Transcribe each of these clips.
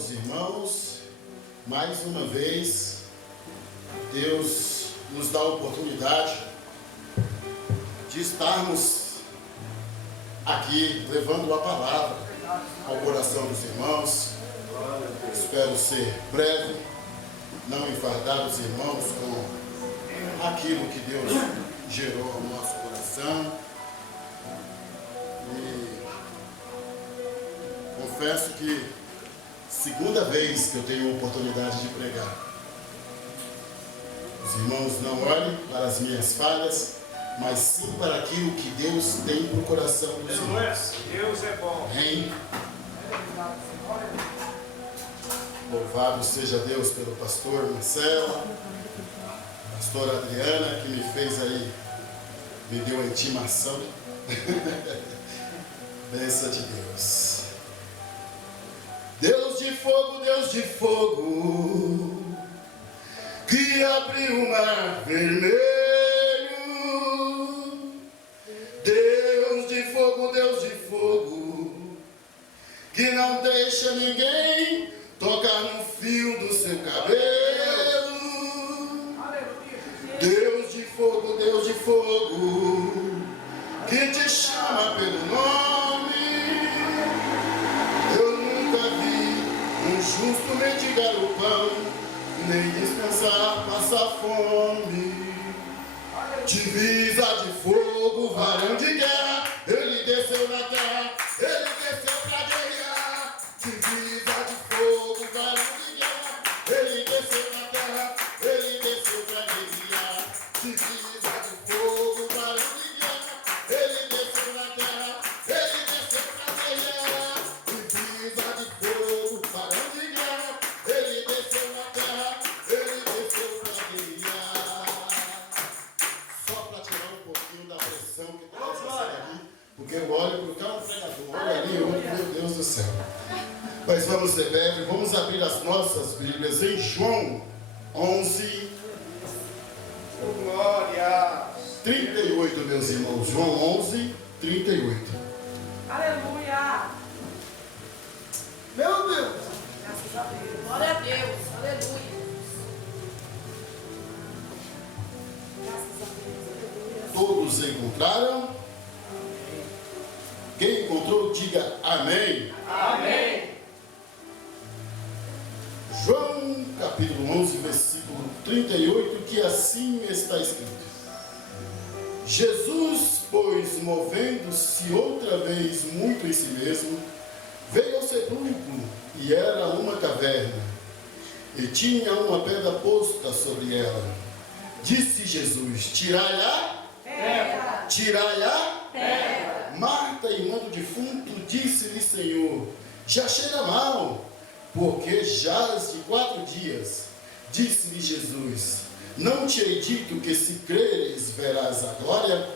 os irmãos. Mais uma vez, Deus nos dá a oportunidade de estarmos aqui levando a palavra ao coração dos irmãos. Espero ser breve, não enfardar os irmãos com aquilo que Deus gerou ao nosso coração. E confesso que segunda vez que eu tenho a oportunidade de pregar. Os irmãos não olhem para as minhas falhas, mas sim para aquilo que Deus tem no coração dos irmãos. Deus é bom. Amém? Louvado seja Deus pelo pastor Marcelo, pastora Adriana, que me fez aí, me deu a intimação. Bênção de Deus. Deus de fogo, que abriu o mar vermelho. Deus de fogo, que não deixa ninguém tocar no fio do seu cabelo. Deus de fogo, que te chama pelo nome. Eu nunca vi um justo mendigar o pão, nem descansar, passar fome. Divisa de fogo, varão de guerra, ele desceu na terra, ele desceu pra guerrear. Divisa de fogo, varão de guerra, ele desceu na terra, ele desceu pra guerrear. Divisa de fogo, varão de guerra, ele desceu na terra, ele desceu pra guerrear. Divisa de fogo, varão de guerra, ele desceu na terra, ele desceu pra guerrear. Só para tirar um pouquinho da pressão que está necessária aqui, porque eu olho para o cara pregador, olha ali, meu Deus do céu. Mas vamos ser breve, vamos abrir as nossas Bíblias em João 11, Glória. 38, meus irmãos. João 11, 38. Aleluia! Meu Deus. Graças a Deus. Glória a Deus. Aleluia. Graças a Deus. Aleluia. Todos encontraram? Quem encontrou, diga amém. Amém. João capítulo 11, versículo 38, que assim está escrito. Jesus, pois, movendo-se outra vez muito em si mesmo, veio ao sepulcro, e era uma caverna, e tinha uma pedra posta sobre ela. Disse Jesus: tirai-a, Terra. tirai-a. Terra. Marta, irmã do defunto, disse-lhe: Senhor, já cheira mal, porque jaz de 4 dias. Disse-lhe Jesus: não te hei dito que se creres verás a glória?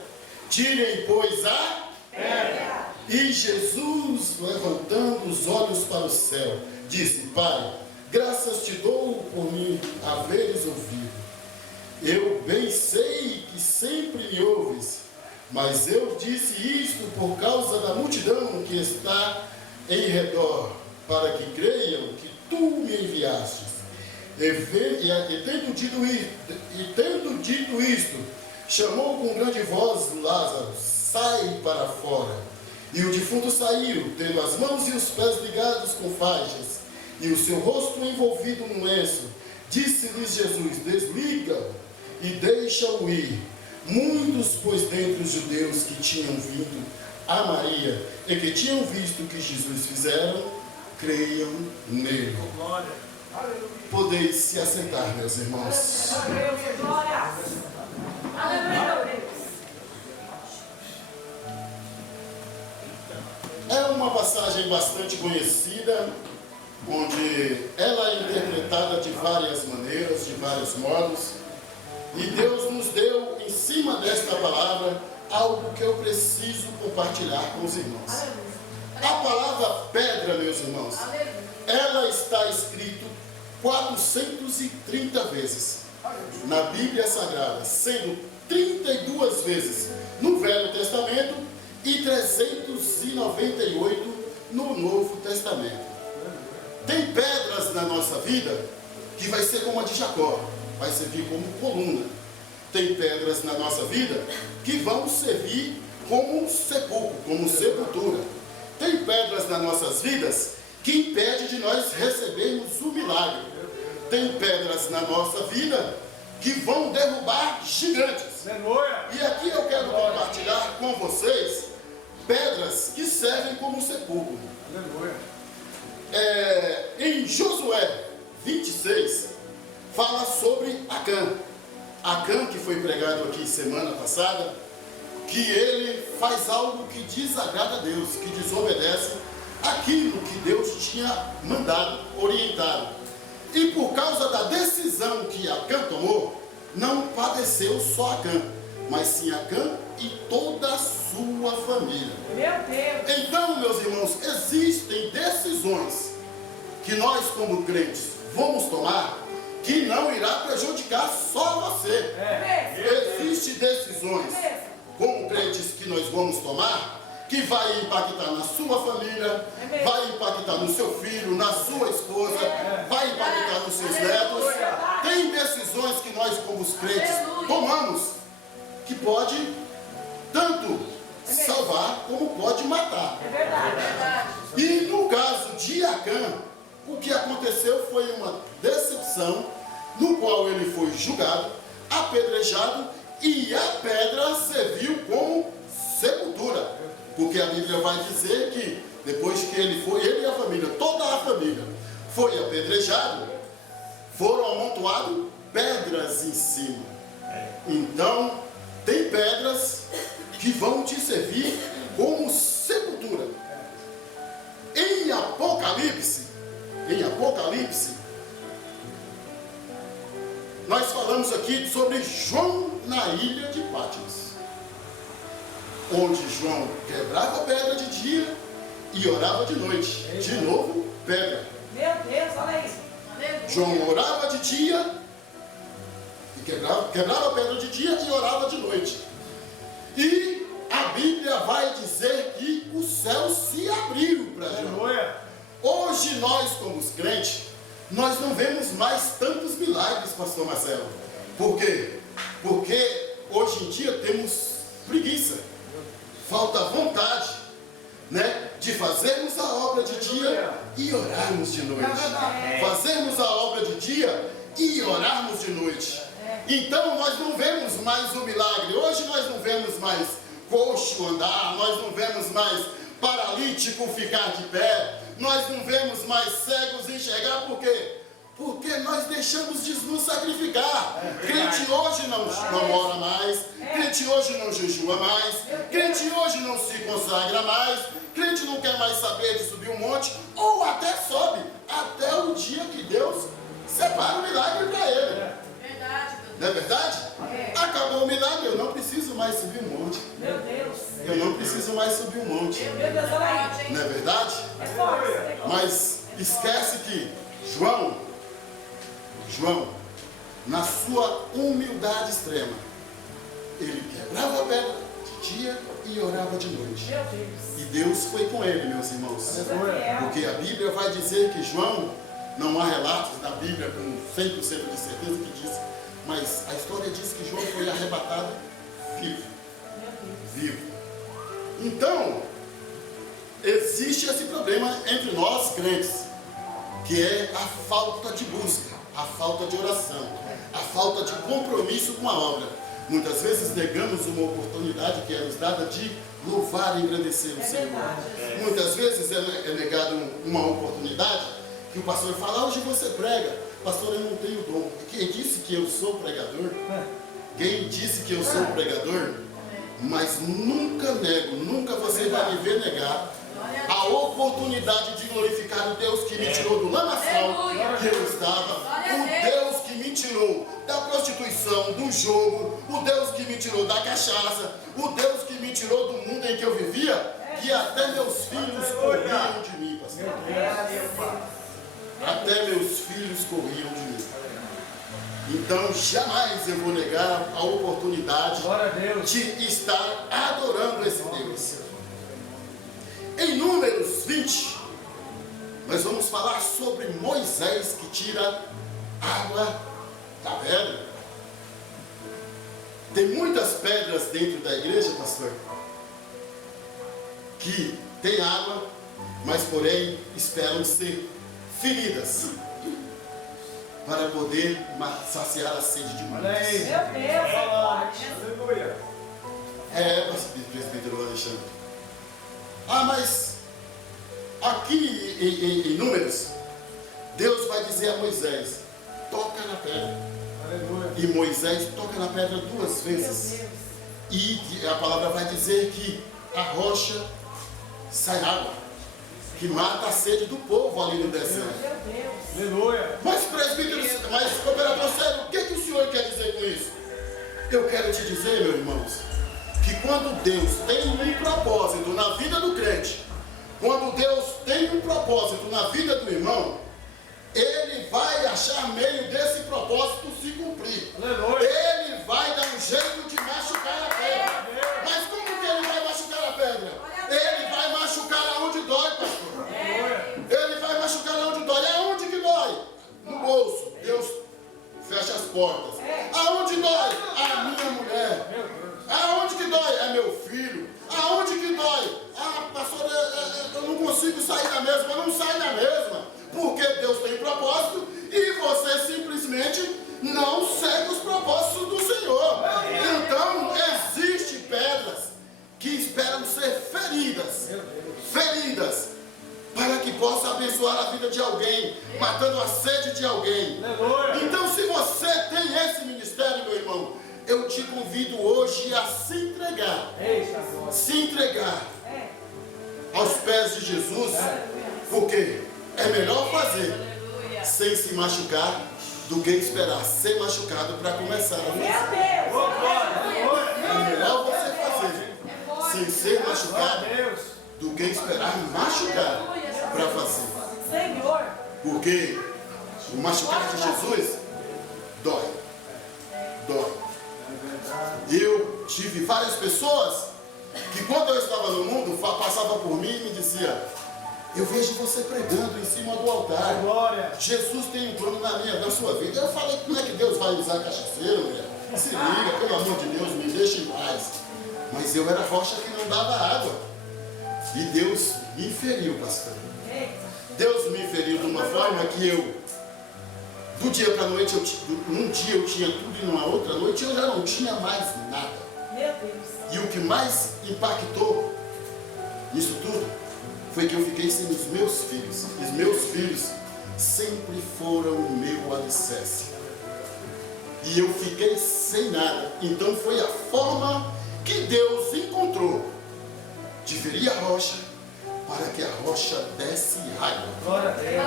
Tirem, pois, a Terra. E Jesus, levantando os olhos para o céu, disse: Pai, graças te dou por me haveres ouvido. Eu bem sei que sempre me ouves, mas eu disse isto por causa da multidão que está em redor, para que creiam que tu me enviastes. E tendo dito isto, chamou com grande voz Lázaro: sai para fora. E o defunto saiu, tendo as mãos e os pés ligados com faixas, e o seu rosto envolvido num lenço. Disse-lhes Jesus: desliga-o e deixa-o ir. Muitos, pois, dentre os judeus que tinham vindo a Maria e que tinham visto o que Jesus fizeram, creiam nele. Glória. Podeis se assentar, meus irmãos. Aleluia. Glória. Aleluia, meu Deus. É uma passagem bastante conhecida, onde ela é interpretada de várias maneiras, de vários modos, e Deus nos deu, em cima desta palavra, algo que eu preciso compartilhar com os irmãos. A palavra pedra, meus irmãos, ela está escrita 430 vezes na Bíblia Sagrada, sendo 32 vezes no Velho Testamento e 398 no Novo Testamento. Tem pedra nossa vida que vai ser como a de Jacó, vai servir como coluna. Tem pedras na nossa vida que vão servir como sepulcro, como sepultura. Tem pedras nas nossas vidas que impedem de nós recebermos o milagre. Tem pedras na nossa vida que vão derrubar gigantes. E aqui eu quero compartilhar com vocês pedras que servem como sepulcro. Em Josué 26, fala sobre Acã. Acã, que foi pregado aqui semana passada, que ele faz algo que desagrada a Deus, que desobedece aquilo que Deus tinha mandado, orientado. E por causa da decisão que Acã tomou, não padeceu só Acã, mas sim Acã e toda a sua família. Meu Deus. Então, meus irmãos, existem decisões que nós, como crentes, vamos tomar que não irá prejudicar só você. Existem decisões como crentes que nós vamos tomar que vai impactar na sua família, vai impactar no seu filho, na sua esposa, vai impactar nos seus netos. Tem decisões que nós, como os crentes, tomamos que pode tanto salvar como pode matar. É verdade. E no caso de Acã, o que aconteceu foi uma decepção, no qual ele foi julgado, apedrejado, e a pedra serviu como sepultura. Porque a Bíblia vai dizer que depois que ele e a família, toda a família, foi apedrejado, foram amontoadas pedras em cima. Então, tem pedras que vão te servir como sepultura. Em Apocalipse, nós falamos aqui sobre João na ilha de Patmos, onde João quebrava a pedra de dia e orava de noite. De novo, pedra. Meu Deus, olha isso. João orava de dia e quebrava a pedra de dia e orava de noite. E a Bíblia vai dizer que o céu se abriu para João. Hoje nós, como os crentes, nós não vemos mais tantos milagres, pastor Marcelo. Por quê? Porque hoje em dia temos preguiça, falta vontade, né, de fazermos a obra de dia e orarmos de noite. Fazermos a obra de dia e orarmos de noite. Então nós não vemos mais o milagre. Hoje nós não vemos mais coxo andar, nós não vemos mais paralítico ficar de pé, nós não vemos mais cegos enxergar. Por quê? Porque nós deixamos de nos sacrificar. Crente hoje não ora mais, crente hoje não jejua mais, crente hoje não se consagra mais, crente não quer mais saber de subir um monte, ou até sobe, até o dia que Deus separa o milagre para ele. Não é verdade? Acabou o milagre, eu não preciso mais subir um monte. Meu Deus. Eu não preciso mais subir um monte. Meu Deus, olha aí. Não é verdade? É forte. Mas esquece que João, na sua humildade extrema, ele quebrava a pedra de dia e orava de noite. Meu Deus. E Deus foi com ele, meus irmãos. Porque a Bíblia vai dizer que João, não há relatos da Bíblia com 100% de certeza que diz, mas a história diz que João foi arrebatado vivo. Então, existe esse problema entre nós crentes, que é a falta de busca, a falta de oração, a falta de compromisso com a obra. Muitas vezes negamos uma oportunidade que é nos dada de louvar e engrandecer o Senhor. Muitas vezes é negada uma oportunidade que o pastor fala: hoje você prega. Pastor, eu não tenho dom. Quem disse que eu sou pregador? Quem disse que eu sou pregador? Mas nunca nego, nunca você vai me ver negar a oportunidade de glorificar o Deus que me tirou do lamaçal que eu estava, o Deus que me tirou da prostituição, do jogo, o Deus que me tirou da cachaça, o Deus que me tirou do mundo em que eu vivia, que até meus filhos corriam de mim, pastor. Até meus filhos corriam de mim. Então jamais eu vou negar a oportunidade de estar adorando esse Deus. Em Números 20, nós vamos falar sobre Moisés que tira água da pedra. Tem muitas pedras dentro da igreja, pastor, que tem água, mas porém esperam ser feridas para poder saciar a sede de muitos. Meu Deus, é forte. Aleluia. Presbítero Alexandre. Mas aqui em Números, Deus vai dizer a Moisés: toca na pedra. Aleluia. E Moisés toca na pedra 2 vezes. Meu Deus. E a palavra vai dizer que a rocha sai água, que mata a sede do povo ali no deserto. Meu Deus. Aleluia. Mas presbítero, mas cooperador sério, o que o senhor quer dizer com isso? Eu quero te dizer, meus irmãos, que quando Deus tem um propósito na vida do crente, quando Deus tem um propósito na vida do irmão, Ele vai achar meio desse propósito se cumprir. Aleluia. Ele vai dar um jeito de machucar a pedra. Mas como que ele vai machucar a pedra? Ele vai machucar aonde dói, pastor. Ele vai machucar aonde dói. Aonde que dói? No bolso. Deus fecha as portas. Aonde dói? A minha mulher. Aonde que dói? É meu filho. Aonde que dói? Pastor, eu não consigo sair da mesma. Não sai da mesma. Porque Deus tem propósito e você simplesmente não segue os propósitos do Senhor. Então, existem pedras que esperam ser feridas. Feridas. Para que possa abençoar a vida de alguém, matando a sede de alguém. Então, se você tem esse ministério, meu irmão, eu te convido hoje a se entregar. Se entregar aos pés de Jesus. Porque é melhor fazer sem se machucar do que esperar ser machucado para começar a fazer. É melhor você fazer sem ser machucado do que esperar machucar para fazer. Senhor. Porque o machucar de Jesus dói. Dói. Eu tive várias pessoas que quando eu estava no mundo passavam por mim e me diziam: eu vejo você pregando em cima do altar. Glória. Jesus tem um plano na sua vida. Eu falei: como é que Deus vai usar cachaceiro, mulher? Se liga, pelo amor de Deus, me deixa em paz. Mas eu era rocha que não dava água. E Deus me feriu, pastor. Deus me feriu de uma forma que eu, do dia para a noite, num dia eu tinha tudo e numa outra noite eu já não tinha mais nada. Meu Deus. E o que mais impactou nisso tudo foi que eu fiquei sem os meus filhos. Os meus filhos sempre foram o meu alicerce. E eu fiquei sem nada. Então foi a forma que Deus encontrou de ferir a rocha para que a rocha desse água. Glória a Deus.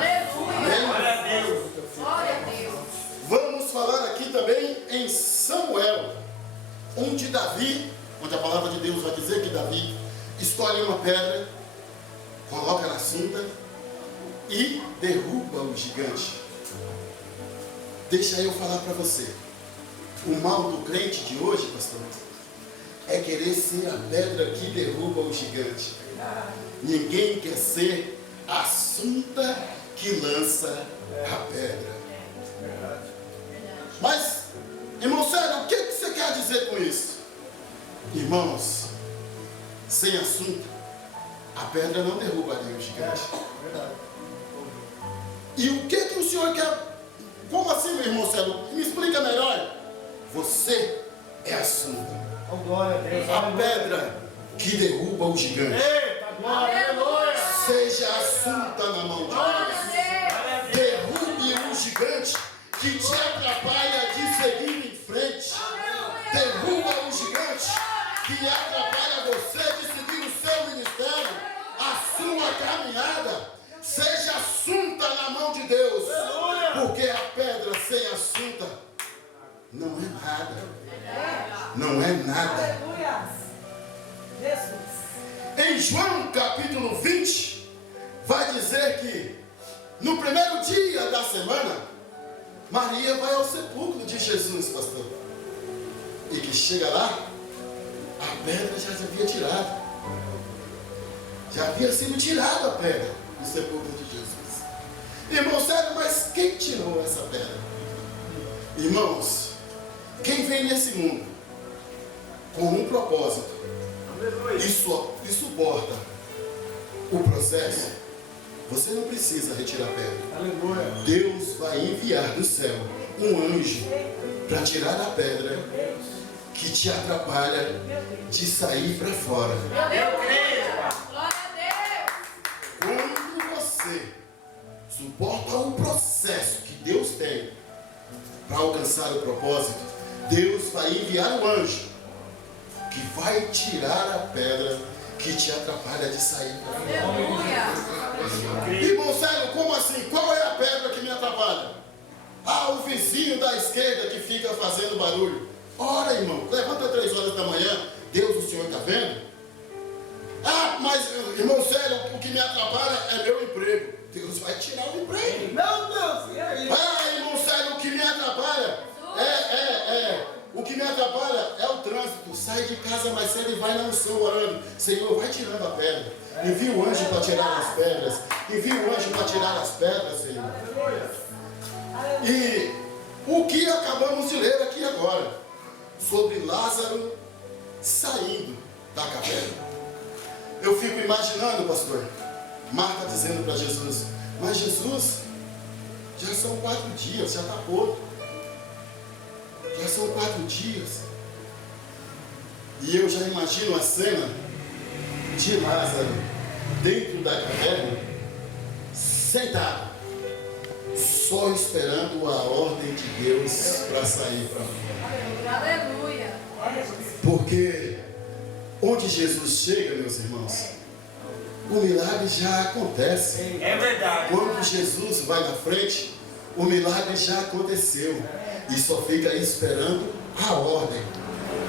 Amém? Glória a Deus. Glória a Deus. Vamos falar aqui também em Samuel, onde Davi, onde a palavra de Deus vai dizer que Davi escolhe uma pedra, coloca na cinta e derruba o gigante. Deixa eu falar para você. O mal do crente de hoje, pastor, é querer ser a pedra que derruba o gigante. Ninguém quer ser a sunta que lança a pedra. Mas, irmão Sérgio, o que você quer dizer com isso? Irmãos, sem assunto, a pedra não derrubaria o gigante. E o que o senhor quer? Como assim, meu irmão Sérgio? Me explica melhor. Você é a sunta. Oh, glória a Deus. A pedra que derruba o gigante. Eita, glória. Aleluia. Seja a sunta na mão de Deus. Derrube o gigante que te atrapalha de seguir em frente. Derruba o gigante que atrapalha você de seguir o seu ministério, a sua caminhada. Seja assunta na mão de Deus. Porque a pedra sem assunta não é nada. Não é nada. Aleluia. Jesus. Em João capítulo 20, vai dizer que no primeiro dia da semana, Maria vai ao sepulcro de Jesus, pastor. E que chega lá, a pedra já se havia tirado. Já havia sido tirada a pedra do sepulcro de Jesus. Irmão, sério, mas quem tirou essa pedra? Irmãos, quem vem nesse mundo com um propósito e suporta o processo, você não precisa retirar a pedra. Aleluia. Deus vai enviar do céu um anjo para tirar a pedra que te atrapalha de sair para fora. Eu creio. Glória a Deus. Quando você suporta o processo que Deus tem para alcançar o propósito, Deus vai enviar um anjo que vai tirar a pedra que te atrapalha de sair para fora. Aleluia. Irmão, sério, como assim? Qual é a pedra que me atrapalha? Ah, o vizinho da esquerda que fica fazendo barulho. Ora, irmão, levanta 3 horas da manhã, Deus, o Senhor está vendo? Ah, mas, irmão, sério, o que me atrapalha é meu emprego. Deus vai tirar o emprego. Meu Deus, e aí? Ah, irmão, sério, o que me atrapalha o que me atrapalha é o trânsito. Sai de casa mais cedo e vai na unção orando. Senhor, vai tirando a pedra. Envia o anjo para tirar as pedras. Envia o anjo para tirar as pedras, Senhor. E o que acabamos de ler aqui agora, sobre Lázaro saindo da caverna. Eu fico imaginando, pastor, Marta dizendo para Jesus: mas Jesus, já são 4 dias, já está podre. Já são 4 dias. E eu já imagino a cena de Lázaro dentro da caverna, sentado, só esperando a ordem de Deus para sair para fora. Aleluia. Porque onde Jesus chega, meus irmãos, o milagre já acontece. É verdade. Quando Jesus vai na frente, o milagre já aconteceu. E só fica esperando a ordem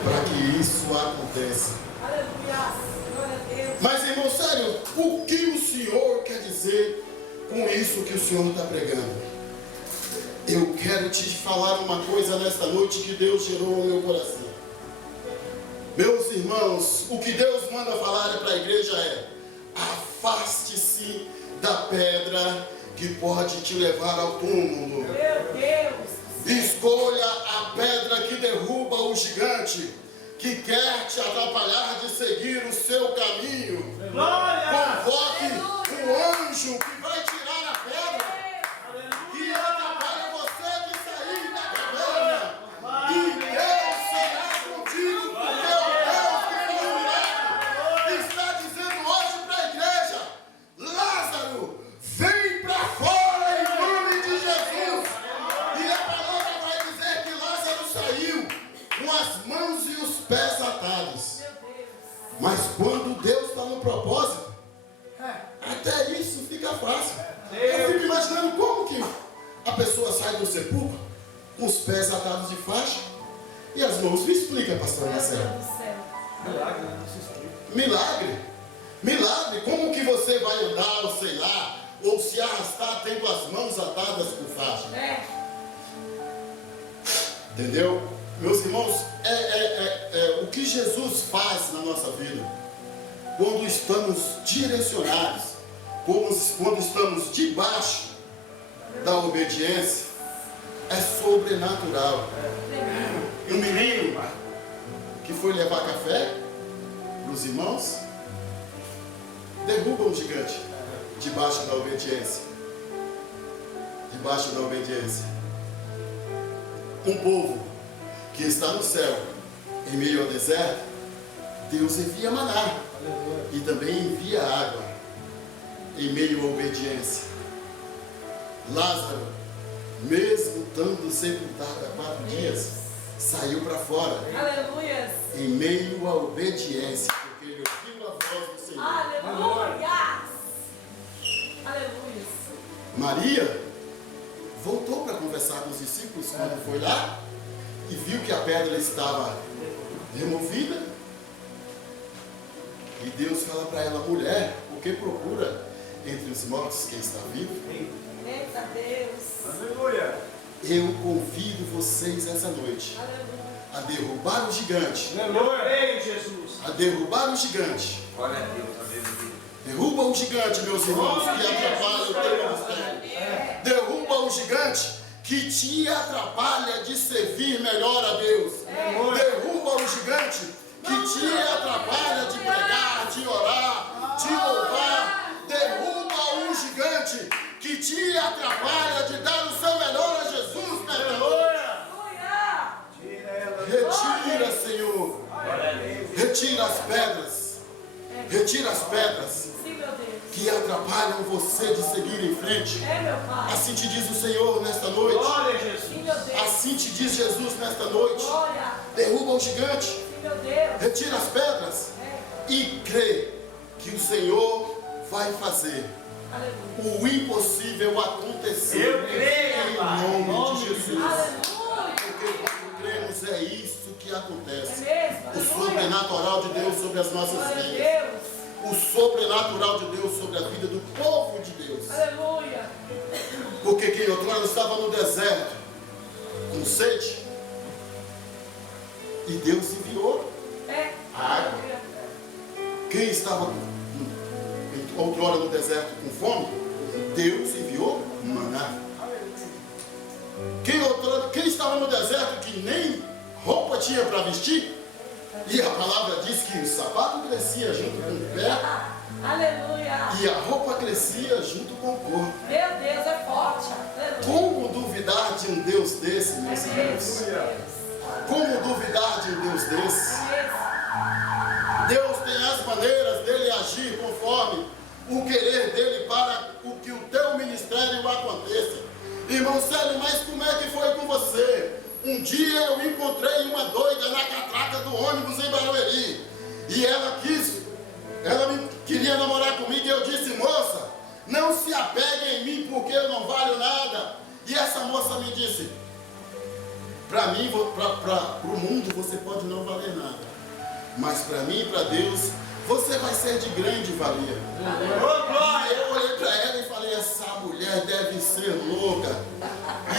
para que isso aconteça. Aleluia. Glória a Deus. Mas, irmão, sério, o que o Senhor quer dizer com isso que o Senhor está pregando? Eu quero te falar uma coisa nesta noite que Deus gerou no meu coração. Meus irmãos, o que Deus manda falar para a igreja é: afaste-se da pedra que pode te levar ao túmulo. Meu Deus. Escolha a pedra que derruba o gigante, que quer te atrapalhar de seguir o seu caminho. Glória. Convoque o anjo que vai tirar a pedra que atrapalha você de sair da caverna. E Deus será contigo, porque o Deus que faz milagre está dizendo hoje para a igreja: Lázaro, vem para fora em nome de Jesus. E a palavra vai dizer que Lázaro saiu com as mãos e os pés atados. Mas quando Deus está no propósito, até isso fica fácil. Eu fico imaginando como que a pessoa sai do sepulcro com os pés atados de faixa e as mãos. Me explica, pastor Marcelo. Meu Deus do céu. Milagre, não se explica. Milagre? Milagre? Como que você vai andar, ou sei lá, ou se arrastar tendo as mãos atadas por faixa? Entendeu? Meus irmãos, o que Jesus faz na nossa vida, quando estamos direcionados, quando estamos debaixo da obediência, é sobrenatural. Um menino que foi levar café para os irmãos, derruba um gigante debaixo da obediência. Debaixo da obediência. Um povo que está no céu, em meio ao deserto, Deus envia maná e também envia água em meio à obediência. Lázaro, mesmo estando sepultado há 4 dias, saiu para fora Aleluia. em meio à obediência, porque ele ouviu a voz do Senhor. Aleluia. Aleluia. Maria voltou para conversar com os discípulos quando foi lá e viu que a pedra estava removida. E Deus fala para ela: mulher, por que procura entre os mortos quem está vivo? Eita Deus. Aleluia. Eu convido vocês essa noite Aleluia. a derrubar o gigante. Aleluia. Ei, Jesus. A derrubar o gigante. Glória a Deus, aleluia. Derruba o gigante, meus irmãos, que atrapalha o teu ministério. É. o gigante que te atrapalha de servir melhor a Deus. Derruba o gigante que te atrapalha de pregar, de orar, de louvar. Derruba o gigante que te atrapalha de dar o seu melhor a Jesus nesta noite. Retira, Senhor. Retira as pedras. Retira as pedras que atrapalham você de seguir em frente. Assim te diz o Senhor nesta noite. Assim te diz Jesus nesta noite. Derruba o gigante. Retira as pedras. E crê que o Senhor vai fazer o impossível acontecer. Eu creio, em Pai. nome de Jesus. Aleluia. Porque quando cremos é isso que acontece. É mesmo? O sobrenatural de Deus sobre as nossas Glória a vidas. Deus. O sobrenatural de Deus sobre a vida do povo de Deus. Aleluia. Porque quem outrora estava no deserto com sede, e Deus enviou água. Quem estava outrora no deserto com fome, Deus enviou maná. Quem estava no deserto que nem roupa tinha para vestir, e a palavra diz que o sapato crescia junto com o pé Aleluia. e a roupa crescia junto com o corpo. Meu Deus é forte. Aleluia. Como duvidar de um Deus desse, meus É irmãos? mesmo. Como duvidar de um Deus desse? É mesmo. Deus tem as maneiras dele agir conforme o querer dele para o que o teu ministério aconteça. Irmão Célio, mas como é que foi com você? Um dia eu encontrei uma doida na catraca do ônibus em Barueri. E ela queria namorar comigo e eu disse, moça, não se apegue em mim porque eu não valho nada. E essa moça me disse, para mim, para o mundo você pode não valer nada. Mas para mim e para Deus, você vai ser de grande valia. E eu olhei para ela e falei, essa mulher deve ser louca.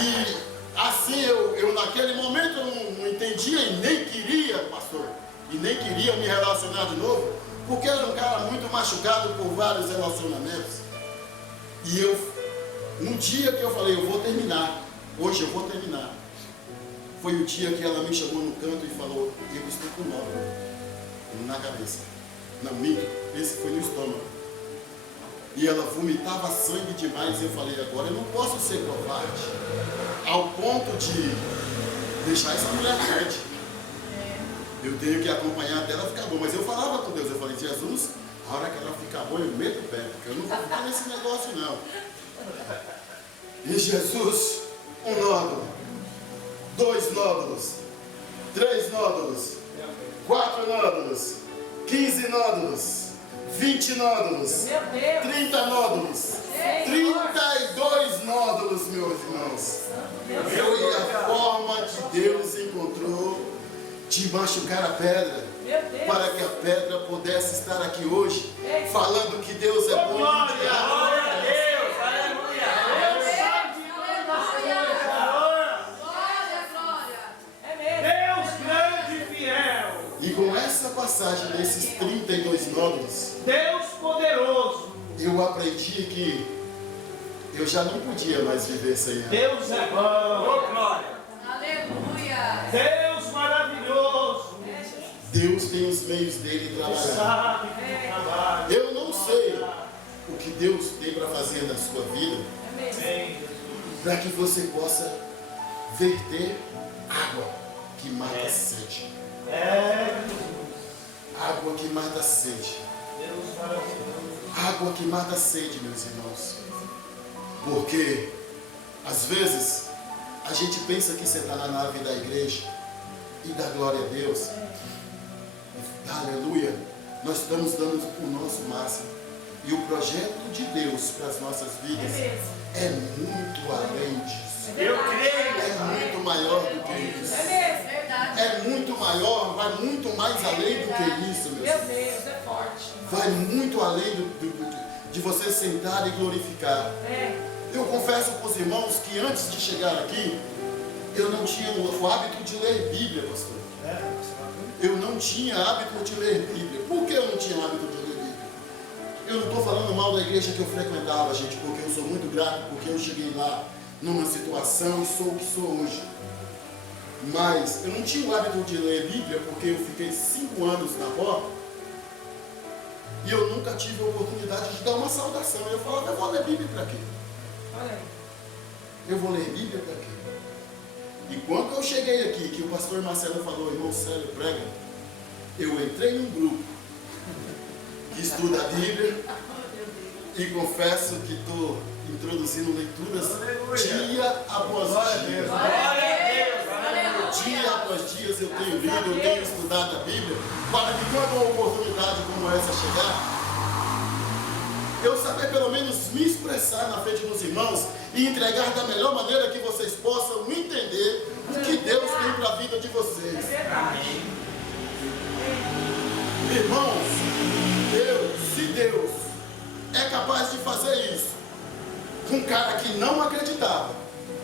E assim, eu naquele momento eu não entendia e nem queria, pastor, e nem queria me relacionar de novo, porque eu era um cara muito machucado por vários relacionamentos. E no dia que eu falei, eu vou terminar, hoje eu vou terminar, foi o dia que ela me chamou no canto e falou, eu estou com nó na cabeça. Não, minto, esse foi no estômago. E ela vomitava sangue demais e eu falei, agora eu não posso ser covarde ao ponto de deixar essa mulher doente. Eu tenho que acompanhar até ela ficar boa. Mas eu falava com Deus, eu falei, Jesus, a hora que ela ficar boa, eu meto o pé, porque eu não vou ficar nesse negócio não. E Jesus, um nódulo, 2 nódulos, 3 nódulos, 4 nódulos, 15 nódulos, 20 nódulos, Meu Deus. 30 nódulos, 32 nódulos, meus irmãos. Foi a forma que Deus encontrou de machucar a pedra, Meu Deus. para que a pedra pudesse estar aqui hoje, falando que Deus é bom. Glória a Deus. Aleluia. É mesmo. Deus grande e fiel. E com essa passagem desses 32 nódulos, Deus poderoso. eu aprendi que eu já não podia mais viver sem ela. Deus é bom. Glória. Aleluia. Deus maravilhoso. Deus tem os meios dele trabalhar. Sabe que trabalho. Eu não sei o que Deus tem para fazer na sua vida, É mesmo. Amém. para que você possa verter água que mata a sede. É. Água que mata a sede. Deus maravilhoso. Água que mata a sede, meus irmãos. Porque, às vezes, a gente pensa que você está na nave da igreja e dá glória a Deus. Aleluia. Nós estamos dando o nosso máximo. E o projeto de Deus para as nossas É vidas mesmo. é muito além disso. É Eu verdade. creio. É muito maior do que isso. É mesmo. Verdade. É muito maior, vai muito mais além do que isso, meus Meu irmãos. Deus, é forte. Vai muito além de você sentar e glorificar. É. Eu confesso para os irmãos que antes de chegar aqui, eu não tinha o hábito de ler Bíblia, pastor. Eu não tinha hábito de ler Bíblia. Por que eu não tinha hábito de ler Bíblia? Eu não estou falando mal da igreja que eu frequentava, gente, porque eu sou muito grato, porque eu cheguei lá numa situação e sou o que sou hoje. Mas eu não tinha o hábito de ler Bíblia porque eu fiquei 5 anos na porta e eu nunca tive a oportunidade de dar uma saudação. Eu falava, eu vou ler Bíblia para quê? Olha aí. Eu vou ler Bíblia para quê? E quando eu cheguei aqui, que o pastor Marcelo falou, irmão Célio, prega, eu entrei num grupo que estuda a Bíblia e confesso que estou introduzindo leituras dia após dia. Dia após dia eu tenho lido, eu tenho estudado a Bíblia, para que quando uma oportunidade como essa chegar, eu saber pelo menos me expressar na frente dos irmãos e entregar da melhor maneira que vocês possam entender o que Deus tem para a vida de vocês. Irmãos, se Deus é capaz de fazer isso com um cara que não acreditava,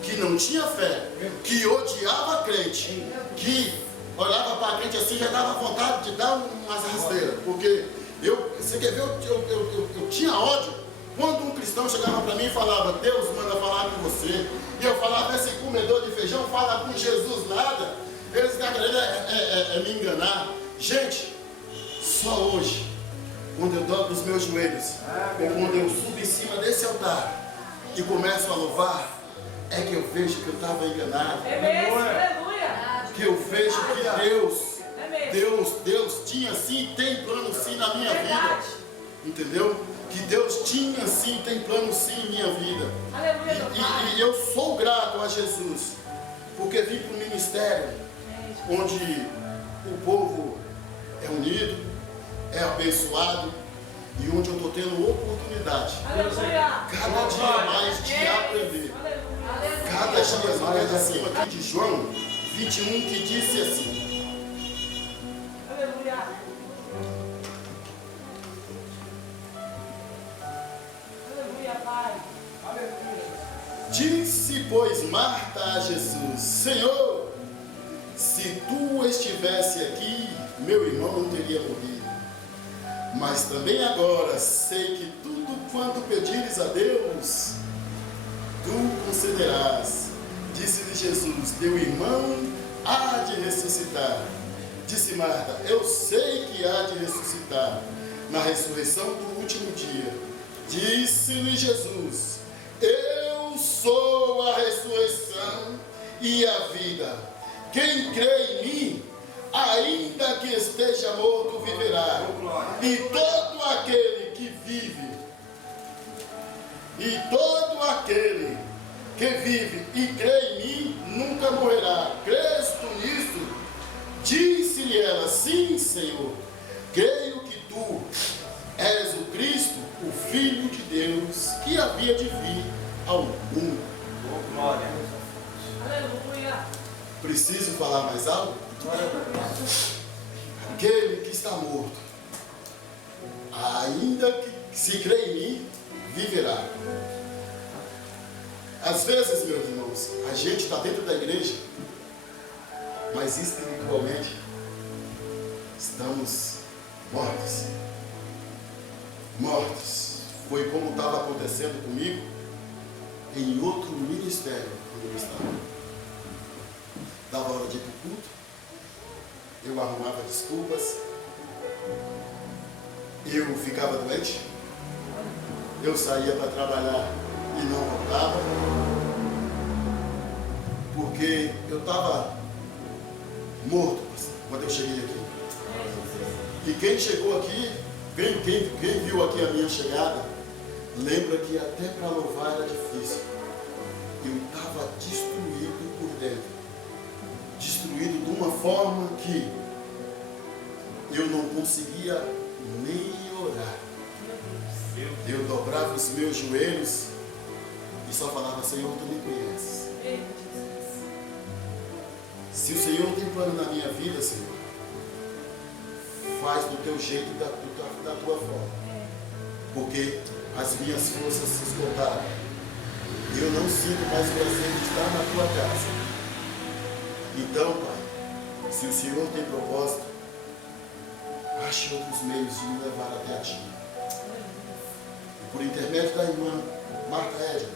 que não tinha fé, que odiava a crente, que olhava para a crente assim, já dava vontade de dar umas rasteiras, porque você quer ver, eu tinha ódio quando um cristão chegava para mim e falava, Deus manda falar com você, e eu falava, esse comedor de feijão fala com Jesus nada, eles estão querendo me enganar. Gente, só hoje, quando eu dobro os meus joelhos, ou quando eu subo em cima desse altar e começo a louvar, é que eu vejo que eu estava enganado. É mesmo, aleluia. Que eu vejo que Deus tinha sim, tem plano sim na minha vida. Entendeu? Que Deus tinha sim, tem plano sim em minha vida. Aleluia. E eu sou grato a Jesus, porque vim para um ministério onde o povo é unido, é abençoado e onde eu estou tendo oportunidade cada dia mais de aprender. Cada dia mais acima aqui de João 21 que disse assim. Aleluia. Aleluia, Pai. Disse, pois, Marta a Jesus, Senhor, se tu estivesse aqui, meu irmão não teria morrido. Mas também agora sei que tudo quanto pedires a Deus, tu concederás. Disse-lhe Jesus, teu irmão há de ressuscitar. Disse Marta, eu sei que há de ressuscitar na ressurreição do último dia. Disse-lhe Jesus, eu sou a ressurreição e a vida. Quem crê em mim, ainda que esteja morto, viverá. E todo aquele que vive, e crê em mim, nunca morrerá. Crês tu nisso? Disse-lhe ela, sim, Senhor. Creio que tu és o Cristo, o Filho de Deus, que havia de vir ao mundo. Glória. Aleluia. Preciso falar mais algo? Aquele que está morto, ainda que se crê em mim, viverá. Às vezes, meus irmãos, a gente está dentro da igreja, mas espiritualmente estamos mortos. Mortos. Foi como estava acontecendo comigo em outro ministério quando eu estava. Dava hora de ir para o culto, eu arrumava desculpas, eu ficava doente, eu saía para trabalhar e não voltava, porque eu estava morto quando eu cheguei aqui. E quem chegou aqui, quem viu aqui a minha chegada, lembra que até para louvar era difícil. Eu estava destruído por dentro. Destruído de uma forma que eu não conseguia nem orar. Eu dobrava os meus joelhos e só falava, Senhor, tu me conheces. Se o Senhor tem plano na minha vida, Senhor, faz do teu jeito, da tua forma. Porque as minhas forças se esgotaram. Eu não sinto mais prazer de estar na tua casa. Então, Pai, se o Senhor tem propósito, ache outros meios de me levar até a Ti. E por intermédio da irmã Marta Edna,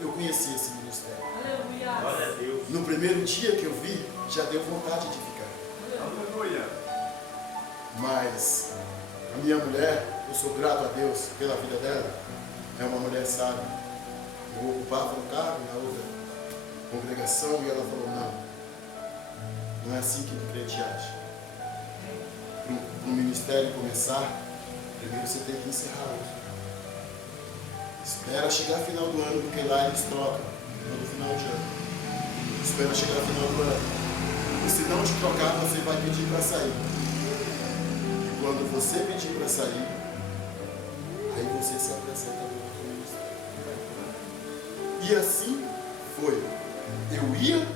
eu conheci esse ministério. Aleluia. Glória a Deus. No primeiro dia que eu vi, já deu vontade de ficar. Aleluia. Mas a minha mulher, eu sou grato a Deus pela vida dela, é uma mulher sábia. Eu ocupava um cargo na outra congregação e ela falou, não é assim que o crente age. Para o ministério começar, primeiro você tem que encerrar outro. Espera chegar final do ano, porque lá eles trocam no final de ano. Espera chegar final do ano. E se não te trocar, você vai pedir para sair. E quando você pedir para sair, aí você se apresenta no outro ministério. E assim foi. Eu ia,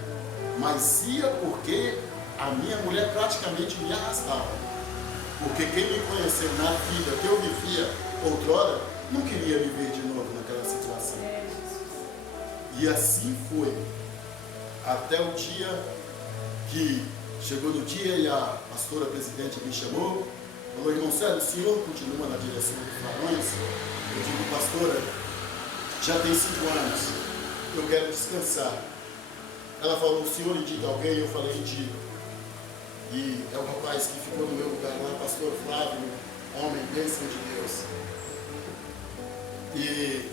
mas ia porque a minha mulher praticamente me arrastava. Porque quem me conheceu na vida que eu vivia outrora, não queria me ver de novo naquela situação. E assim foi. Até o dia que chegou no dia e a pastora presidente me chamou, falou, irmão Célio, o senhor continua na direção dos varões? Eu digo, pastora, já tem 5 anos, eu quero descansar. Ela falou, o senhor indica alguém? Eu falei, indico. E é o rapaz que ficou no meu lugar lá, pastor Flávio, homem, bênção de Deus. E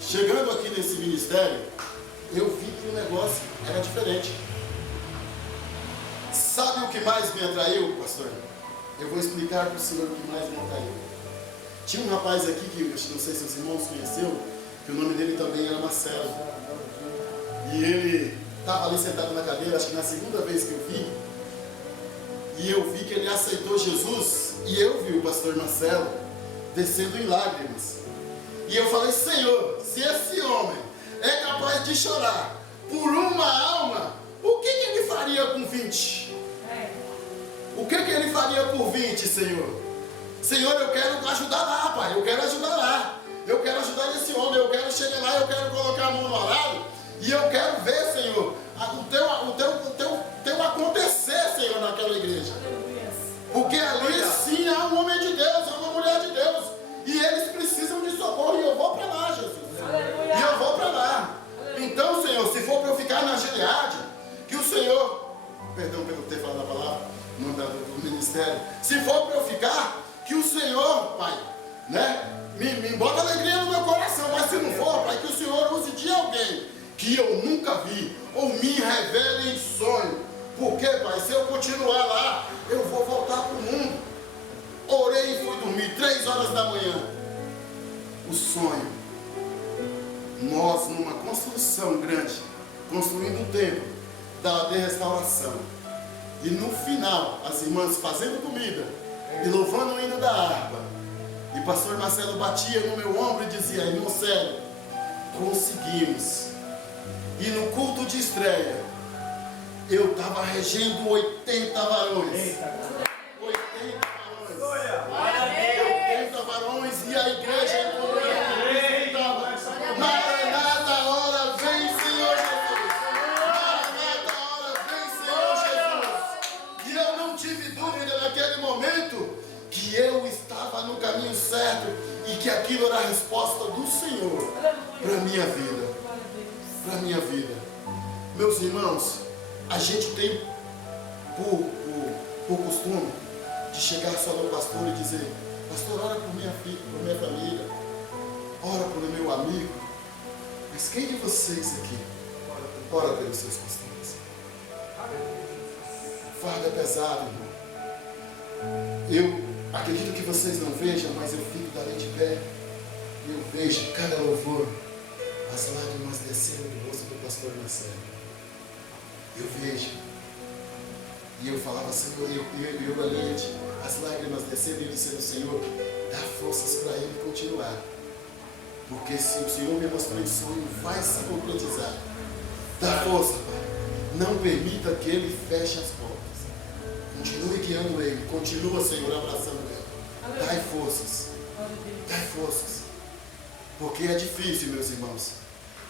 chegando aqui nesse ministério, eu vi que o negócio era diferente. Sabe o que mais me atraiu, pastor? Eu vou explicar para o senhor o que mais me atraiu. Tinha um rapaz aqui que eu não sei se os irmãos conheceu, que o nome dele também era Marcelo. E ele estava ali sentado na cadeira, acho que na segunda vez que eu vi, e eu vi que ele aceitou Jesus, e eu vi o pastor Marcelo descendo em lágrimas. E eu falei, Senhor, se esse homem é capaz de chorar por uma alma, o que ele faria com 20? O que ele faria por 20, Senhor? Senhor, eu quero ajudar lá, Pai, eu quero ajudar lá. Eu quero ajudar esse homem, eu quero chegar lá, eu quero colocar a mão no arado, e eu quero ver, Senhor, o teu acontecer, Senhor, naquela igreja. Porque ali sim há um homem de Deus, há uma mulher de Deus. E eles precisam de socorro. E eu vou para lá, Jesus. E eu vou para lá. Então, Senhor, se for para eu ficar na Gileade, que o Senhor, perdão pelo ter falado a palavra, mandado do ministério, se for para eu ficar, que o Senhor, Pai, né, me bota alegria no meu coração. Mas se não for, Pai, que o Senhor use de alguém que eu nunca vi, ou me revele em sonho. Porque, Pai, se eu continuar lá, eu vou voltar para o mundo. Orei e fui dormir 3 horas da manhã. O sonho. Nós numa construção grande, construindo o templo de restauração. E no final, as irmãs fazendo comida e louvando o hino da harpa. E o pastor Marcelo batia no meu ombro e dizia, irmão Célio, conseguimos. E no culto de estreia, eu estava regendo 80 varões. 80 varões e a igreja Maranata, a hora vem, Senhor Jesus. Maranata, a hora vem, Senhor Jesus. E eu não tive dúvida naquele momento que eu estava no caminho certo e que aquilo era a resposta do Senhor para a minha vida. Para a minha vida. Meus irmãos, a gente tem por costume de chegar só no pastor e dizer, pastor, ora por minha filha, por minha família, ora por meu amigo. Mas quem de vocês aqui ora pelos seus pastores? Fardo é pesado, irmão. Eu acredito que vocês não vejam, mas eu fico dali de pé e eu vejo cada louvor, as lágrimas descendo do rosto do pastor Marcelo. Eu vejo. E eu falava, Senhor, eu ali, as lágrimas descendo e dizendo, Senhor, dá forças para ele continuar. Porque se o Senhor me mostrou em sonho, vai se concretizar. Dá força, Pai. Não permita que ele feche as portas. Continue guiando ele. Continua, Senhor, abraçando ele. Dai forças. Dai forças. Porque é difícil, meus irmãos.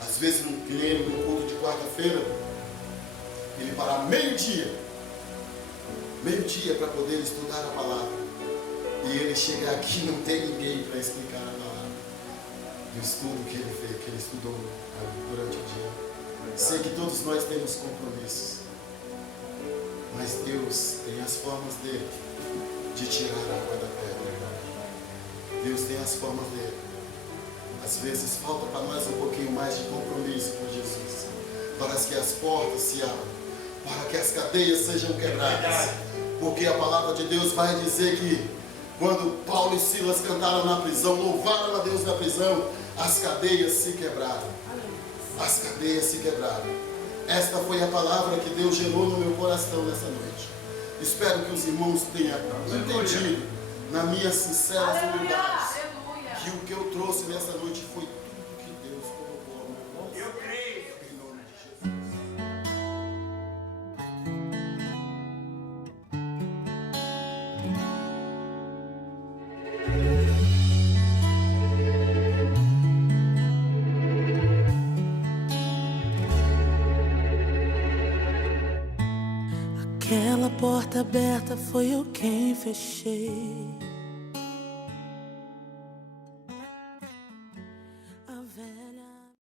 Às vezes, no culto de quarta-feira, ele parar meio-dia para poder estudar a palavra. E ele chegar aqui e não tem ninguém para explicar a palavra. do estudo que ele fez, que ele estudou durante o dia. Sei que todos nós temos compromissos, mas Deus tem as formas dele de tirar a água da pedra. Deus tem as formas dele. Às vezes falta para nós um pouquinho mais de compromisso com Jesus, para que as portas se abram, para que as cadeias sejam quebradas. Porque a palavra de Deus vai dizer que quando Paulo e Silas cantaram na prisão, louvaram a Deus na prisão, as cadeias se quebraram. As cadeias se quebraram. Esta foi a palavra que Deus gerou no meu coração nessa noite. Espero que os irmãos tenham entendido, na minha sincera humildade, que o que eu trouxe nessa noite foi tudo que Deus colocou no meu coração. Eu creio. Em nome de Jesus. Aquela porta aberta foi eu quem fechei.